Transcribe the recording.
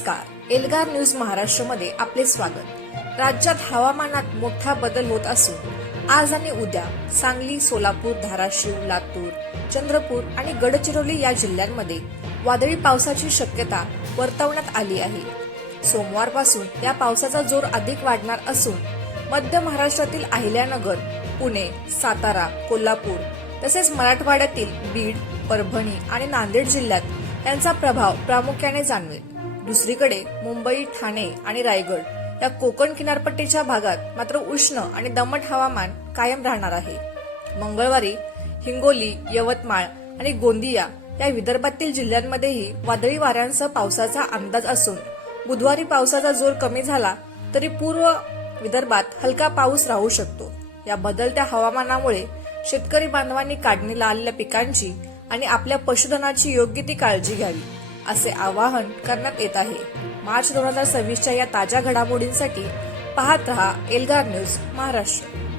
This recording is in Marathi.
नमस्कार, एल्गार न्यूज महाराष्ट्रमध्ये आपले स्वागत। राज्यात हवामानात मोठा बदल होत असून आज आणि उद्या सांगली, सोलापूर, धाराशिव, लातूर, चंद्रपूर आणि गडचिरोली या जिल्ह्यांमध्ये वादळी पावसाची शक्यता वर्तवण्यात आली आहे। सोमवारपासून या पावसाचा जोर अधिक वाढणार असून मध्य महाराष्ट्रातील अहिल्यानगर, पुणे, सातारा, कोल्हापूर तसेच मराठवाड्यातील बीड, परभणी आणि नांदेड जिल्ह्यात यांचा प्रभाव प्रामुख्याने जाणवेल। दुसरीकडे मुंबई, ठाणे आणि रायगड या कोकण किनारपट्टीच्या भागात मात्र उष्ण आणि दमट हवामान कायम राहणार आहे। मंगळवारी हिंगोली, यवतमाळ आणि गोंदिया या विदर्भातील जिल्ह्यांमध्येही वादळी वाऱ्यांसह पावसाचा अंदाज असून बुधवारी पावसाचा जोर कमी झाला तरी पूर्व विदर्भात हलका पाऊस राहू शकतो। या बदलत्या हवामानामुळे शेतकरी बांधवांनी काढणीला आलेल्या पिकांची आणि आपल्या पशुधनाची योग्य ती काळजी घ्यावी असे आवाहन करण्यात येत आहे। मार्च 2026च्या या ताज्या घडामोडींसाठी पाहत रहा एल्गार न्यूज महाराष्ट्र।